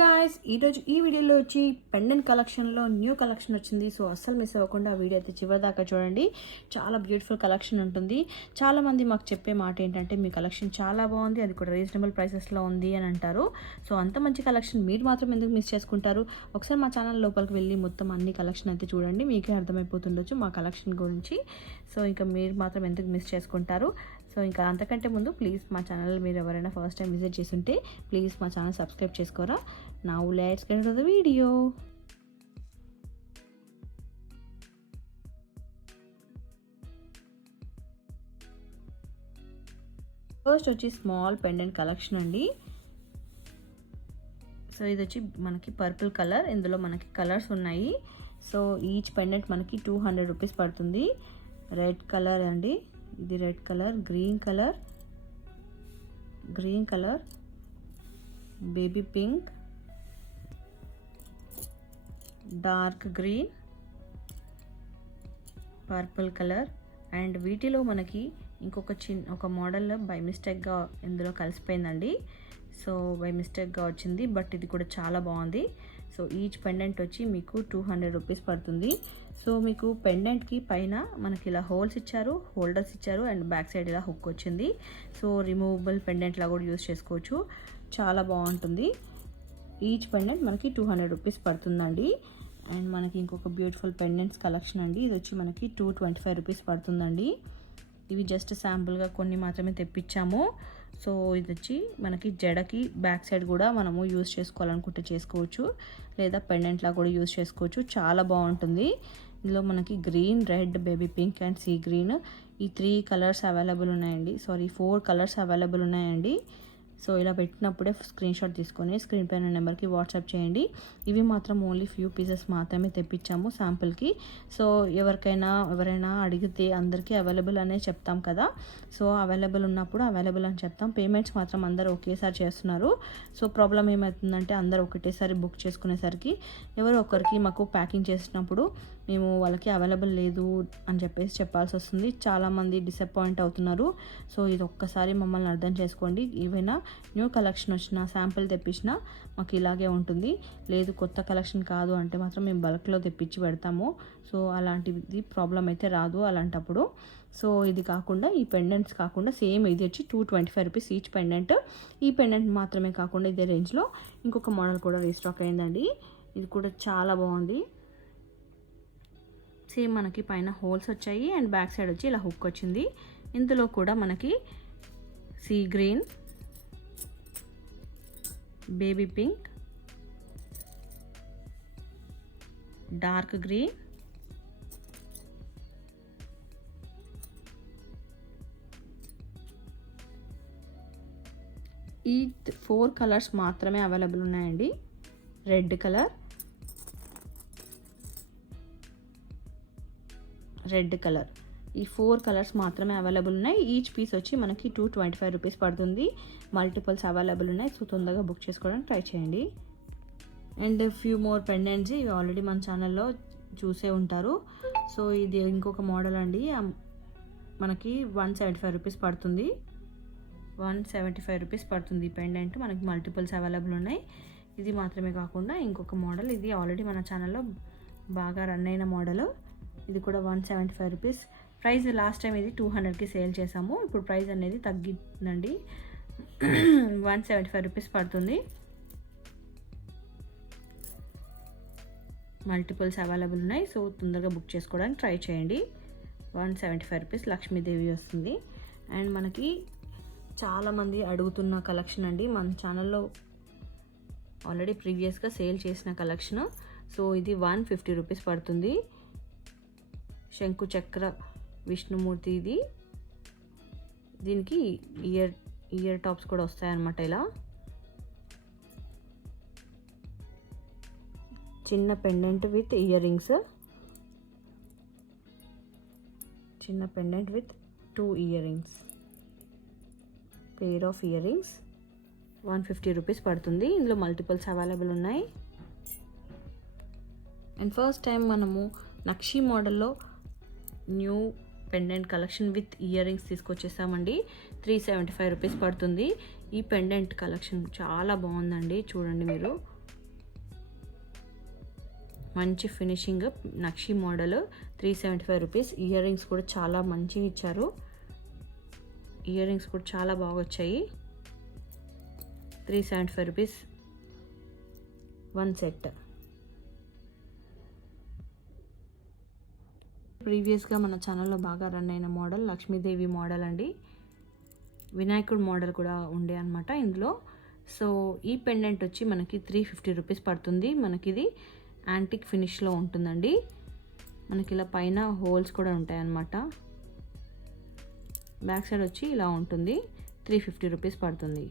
Guys, ఈరోజు ఈ వీడియోలో వచ్చి పెండెంట్ కలెక్షన్లో న్యూ కలెక్షన్ వచ్చింది. సో అస్సలు మిస్ అవ్వకుండా ఆ వీడియో అయితే చివరిదాకా చూడండి. చాలా బ్యూటిఫుల్ కలెక్షన్ ఉంటుంది. చాలామంది మాకు చెప్పే మాట ఏంటంటే మీ కలెక్షన్ చాలా బాగుంది, అది కూడా రీజనబుల్ ప్రైసెస్లో ఉంది అని అంటారు. సో అంత మంచి కలెక్షన్ మీరు మాత్రం ఎందుకు మిస్ చేసుకుంటారు? ఒకసారి మా ఛానల్ లోపలికి వెళ్ళి మొత్తం అన్ని కలెక్షన్ అయితే చూడండి, మీకే అర్థమైపోతుండొచ్చు మా కలెక్షన్ గురించి. సో ఇంకా మీరు మాత్రం ఎందుకు మిస్ చేసుకుంటారు? సో ఇంకా అంతకంటే ముందు ప్లీజ్ మా ఛానల్ మీరు ఎవరైనా ఫస్ట్ టైం విజిట్ చేస్తుంటే ప్లీజ్ మా ఛానల్ సబ్స్క్రైబ్ చేసుకోరా. Now let's get to the video. First వచ్చి స్మాల్ పెండెంట్ కలెక్షన్ అండి. సో ఇది వచ్చి మనకి పర్పుల్ కలర్, ఇందులో మనకి కలర్స్ ఉన్నాయి. సో ఈచ్ పెండెంట్ మనకి 200 రూపీస్ పడుతుంది. రెడ్ కలర్ అండి, ఇది red colour, green colour, baby pink, dark green, purple colour. And వీటిలో మనకి ఒక మోడల్ బై మిస్టేక్గా ఇందులో కలిసిపోయిందండి. సో బై మిస్టేక్గా వచ్చింది, బట్ ఇది కూడా చాలా బాగుంది. సో ఈచ్ పెండెంట్ వచ్చి మీకు 200 రూపీస్ పడుతుంది. సో మీకు పెండెంట్కి పైన మనకి ఇలా హోల్డర్స్ ఇచ్చారు అండ్ బ్యాక్ సైడ్ ఇలా హుక్ వచ్చింది. సో రిమూవబుల్ పెండెంట్లా కూడా యూస్ చేసుకోవచ్చు, చాలా బాగుంటుంది. ఈచ్ పెండెంట్ మనకి 200 రూపీస్ పడుతుందండి. అండ్ మనకి ఇంకొక బ్యూటిఫుల్ పెండెంట్స్ కలెక్షన్ అండి. ఇది వచ్చి మనకి 225 రూపీస్ పడుతుందండి. ఇవి జస్ట్ శాంపుల్గా కొన్ని మాత్రమే తెప్పించాము. సో ఇది వచ్చి మనకి జడకి బ్యాక్ సైడ్ కూడా మనము యూస్ చేసుకోవాలనుకుంటే చేసుకోవచ్చు, లేదా పెండెంట్లా కూడా యూస్ చేసుకోవచ్చు, చాలా బాగుంటుంది. ఇందులో మనకి green, red, baby pink and sea green, ఈ 4 కలర్స్ అవైలబుల్ ఉన్నాయండి. సో ఇలా పెట్టినప్పుడే స్క్రీన్ షాట్ తీసుకొని స్క్రీన్ పైన నెంబర్కి వాట్సాప్ చేయండి. ఇవి మాత్రం ఓన్లీ ఫ్యూ పీసెస్ మాత్రమే తెప్పించాము శాంపుల్కి. సో ఎవరైనా అడిగితే అందరికీ అవైలబుల్ అనే చెప్తాం కదా. సో అవైలబుల్ ఉన్నప్పుడు అవైలబుల్ అని చెప్తాం. పేమెంట్స్ మాత్రం అందరూ ఒకేసారి చేస్తున్నారు. సో ప్రాబ్లం ఏమవుతుందంటే అందరూ ఒకటేసారి బుక్ చేసుకునేసరికి ఎవరో ఒకరికి మాకు ప్యాకింగ్ చేసినప్పుడు మేము వాళ్ళకి అవైలబుల్ లేదు అని చెప్పాల్సి వస్తుంది. చాలామంది డిసప్పాయింట్ అవుతున్నారు. సో ఇది ఒక్కసారి మమ్మల్ని అర్థం చేసుకోండి. ఏవైనా న్యూ కలెక్షన్ వచ్చినా శాంపుల్ తెప్పించినా మాకు ఇలాగే ఉంటుంది. లేదు కొత్త కలెక్షన్ కాదు అంటే మాత్రం మేము బల్క్లో తెప్పించి పెడతాము. సో అలాంటిది ప్రాబ్లం అయితే రాదు అలాంటప్పుడు. సో ఇది కాకుండా ఈ పెండెంట్స్ కాకుండా సేమ్ ఇది వచ్చి 225 రూపీస్ ఈచ్ పెండెంట్. ఈ పెండెంట్ మాత్రమే కాకుండా ఇదే రేంజ్లో ఇంకొక మోడల్ కూడా రీస్టాక్ అయిందండి. ఇది కూడా చాలా బాగుంది. సేమ్ మనకి పైన హోల్స్ వచ్చాయి అండ్ బ్యాక్ సైడ్ వచ్చి ఇలా హుక్ వచ్చింది. ఇందులో కూడా మనకి sea green, baby pink, dark green, ఈ 4 కలర్స్ మాత్రమే అవైలబుల్ ఉన్నాయండి. రెడ్ కలర్, ఈ 4 కలర్స్ మాత్రమే అవైలబుల్ ఉన్నాయి. ఈచ్ పీస్ వచ్చి మనకి 225 రూపీస్ పడుతుంది. మల్టిపుల్స్ అవైలబుల్ ఉన్నాయి. సో తొందరగా బుక్ చేసుకోవడానికి ట్రై చేయండి. అండ్ ఫ్యూ మోర్ పెండెంట్స్ ఇవి ఆల్రెడీ మన ఛానల్లో చూసే ఉంటారు. సో ఇది ఇంకొక మోడల్ అండి. మనకి 175 రూపీస్ పడుతుంది. 175 రూపీస్ పడుతుంది పెండెంట్. మనకి మల్టిపుల్స్ అవైలబుల్ ఉన్నాయి. ఇది మాత్రమే కాకుండా ఇంకొక మోడల్, ఇది ఆల్రెడీ మన ఛానల్లో బాగా రన్ అయిన మోడల్. ఇది కూడా 175 రూపీస్. ప్రైస్ లాస్ట్ టైం ఇది 200కి సేల్ చేసాము. ఇప్పుడు ప్రైస్ అనేది తగ్గిందండి, 175 రూపీస్ పడుతుంది. మల్టిపుల్స్ అవైలబుల్ ఉన్నాయి. సో తొందరగా బుక్ చేసుకోవడానికి ట్రై చేయండి. 175 రూపీస్ లక్ష్మీదేవి వస్తుంది. అండ్ మనకి చాలామంది అడుగుతున్న కలెక్షన్ అండి, మన ఛానల్లో ఆల్రెడీ ప్రీవియస్గా సేల్ చేసిన కలెక్షన్. సో ఇది 150 రూపీస్ పడుతుంది. శంకు చక్ర విష్ణుమూర్తి ఇది. దీనికి ఇయర్ టాప్స్ కూడా వస్తాయన్నమాట. ఇలా చిన్న పెండెంట్ విత్ ఇయర్ రింగ్స్, చిన్న pendant with 2 earrings, pair of earrings 150 rupees పడుతుంది. ఇందులో మల్టిపుల్స్ అవైలబుల్ ఉన్నాయి. అండ్ ఫస్ట్ టైం మనము నక్షి మోడల్లో new pendant collection with earrings తీసుకొచ్చేసామండి. 375 రూపీస్ పడుతుంది. ఈ పెండెంట్ కలెక్షన్ చాలా బాగుందండి, చూడండి మీరు మంచి ఫినిషింగ్ నక్షి మోడల్ 375 రూపీస్. ఇయర్ రింగ్స్ కూడా చాలా మంచిగా ఇచ్చారు. ఇయర్ రింగ్స్ కూడా చాలా బాగా వచ్చాయి. 375 రూపీస్ 1 సెట్. ప్రీవియస్గా మన ఛానల్లో బాగా రన్ అయిన మోడల్ లక్ష్మీదేవి మోడల్ అండి. వినాయకుడు మోడల్ కూడా ఉండే అనమాట ఇందులో. సో ఈ పెండెంట్ వచ్చి మనకి 350 రూపీస్ పడుతుంది. మనకి ఇది యాంటిక్ ఫినిష్లో ఉంటుందండి. మనకి ఇలా పైన హోల్స్ కూడా ఉంటాయన్నమాట. బ్యాక్ సైడ్ వచ్చి ఇలా ఉంటుంది. 350 రూపీస్ పడుతుంది.